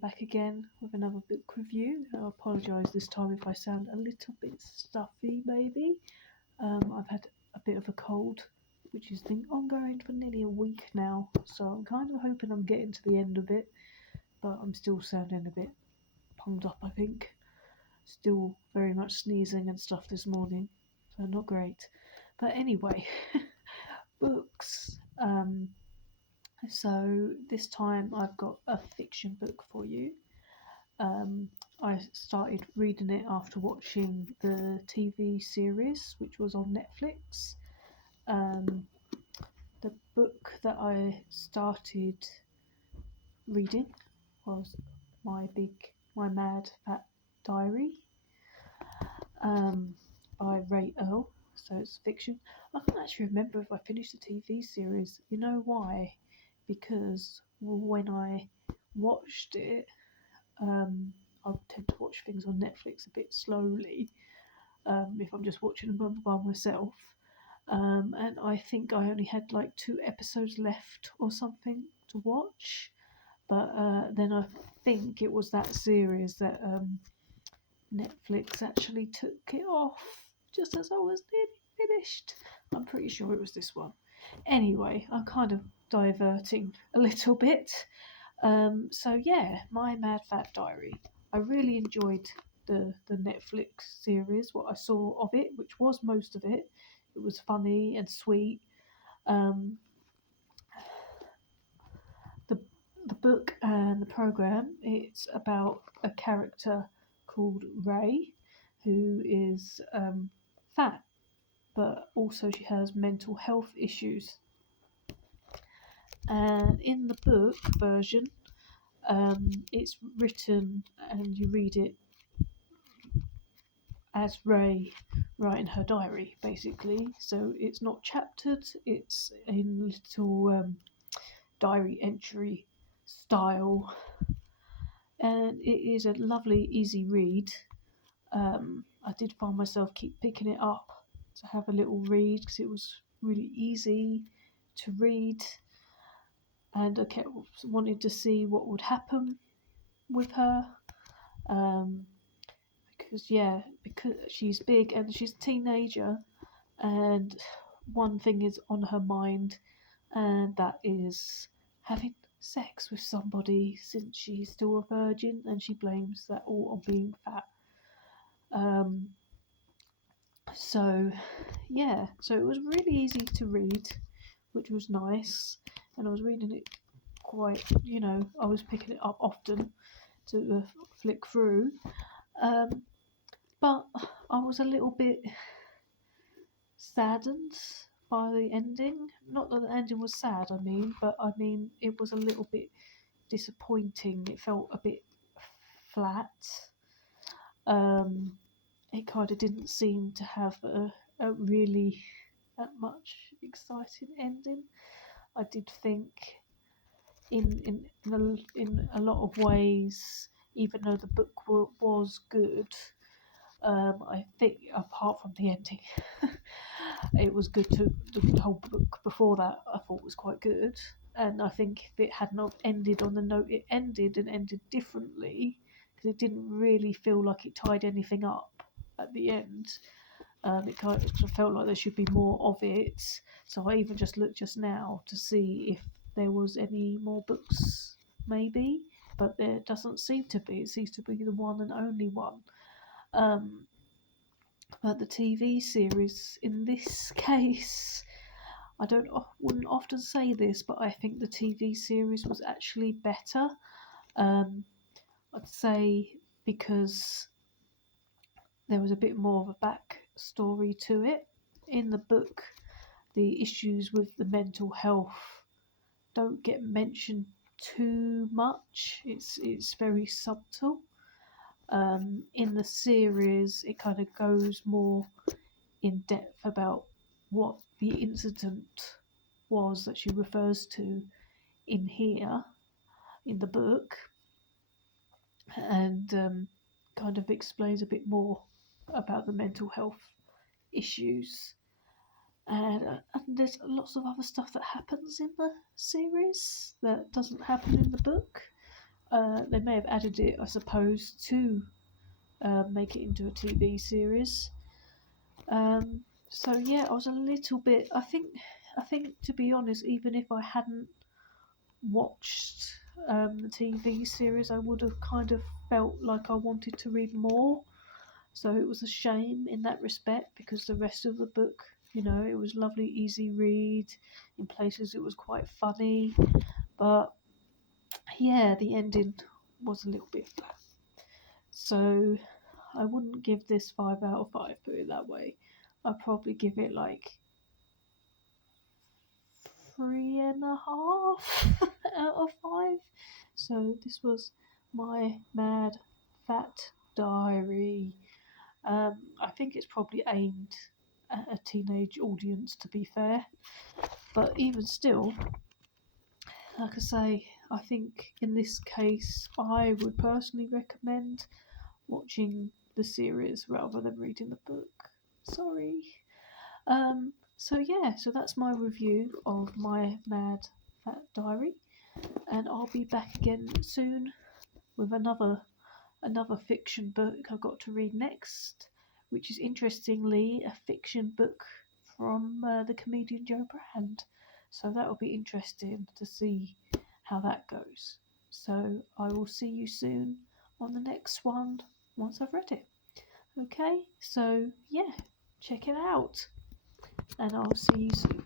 back again with another book review. I apologise this time if I sound a little bit stuffy, maybe. I've had a bit of a cold, which has been ongoing for nearly a week now, so I'm kind of hoping I'm getting to the end of it, but I'm still sounding a bit punged up, I think. Still very much sneezing and stuff this morning, so not great. But anyway, books. So this time I've got a fiction book for you. Um, I started reading it after watching the TV series, which was on Netflix. Um, the book that I started reading was My Mad Fat Diary by Ray Earl. So it's fiction. I can't actually remember if I finished the TV series. You know why? Because when I watched it, I tend to watch things on Netflix a bit slowly if I'm just watching them by myself. And I think I only had like 2 episodes left or something to watch. But then I think it was that series that Netflix actually took it off just as I was nearly finished. I'm pretty sure it was this one. Anyway, I'm kind of diverting a little bit. So yeah, My Mad Fat Diary. I really enjoyed the Netflix series, what I saw of it, which was most of it. It was funny and sweet. Um, the the book and the program, it's about a character called Ray, who is fat, but also she has mental health issues. And in the book version, it's written and you read it as Ray writing her diary, basically. So it's not chaptered; it's in little diary entry style, and it is a lovely, easy read. I did find myself keep picking it up to have a little read because it was really easy to read, and I kept wanting to see what would happen with her. Um, because she's big and she's a teenager, and one thing is on her mind, and that is having sex with somebody since she's still a virgin, and she blames that all on being fat. Um, so so it was really easy to read, which was nice, and I was reading it quite, I was picking it up often to flick through. Um, but I was a little bit saddened by the ending. Not that the ending was sad, but it was a little bit disappointing. It felt a bit flat. It kind of didn't seem to have a really that much exciting ending. I did think in a lot of ways, even though the book was good, I think apart from the ending, it was good to the whole book before that. I thought was quite good, and I think if it had not ended on the note it ended and ended differently, because it didn't really feel like it tied anything up at the end. It kind of felt like there should be more of it. So I even just looked just now to see if there was any more books, maybe, but there doesn't seem to be. It seems to be the one and only one. Um, but the TV series, in this case, wouldn't often say this, but I think the TV series was actually better. I'd say because there was a bit more of a backstory to it. In the book, the issues with the mental health don't get mentioned too much. It's very subtle. In the series, it kind of goes more in depth about what the incident was that she refers to in here in the book, and kind of explains a bit more about the mental health issues. And there's lots of other stuff that happens in the series that doesn't happen in the book. they may have added it, I suppose, to make it into a TV series. So yeah, I was a little bit. I think to be honest, even if I hadn't watched the TV series, I would have kind of felt like I wanted to read more. So it was a shame in that respect because the rest of the book, it was lovely, easy read. In places, it was quite funny, but yeah, the ending was a little bit flat. So I wouldn't give this 5 out of 5. Put it that way. I'd probably give it like 3.5 out of 5. So this was my Mad Fat Diary. I think it's probably aimed at a teenage audience, to be fair. But even still, like I say, I think in this case, I would personally recommend watching the series rather than reading the book. Sorry. So yeah, so that's my review of my Mad Fat Diary, and I'll be back again soon with another fiction book I've got to read next, which is interestingly a fiction book from the comedian Joe Brand. So that'll be interesting to see how that goes. So I will see you soon on the next one once I've read it. Okay, so yeah, check it out, and I'll see you soon.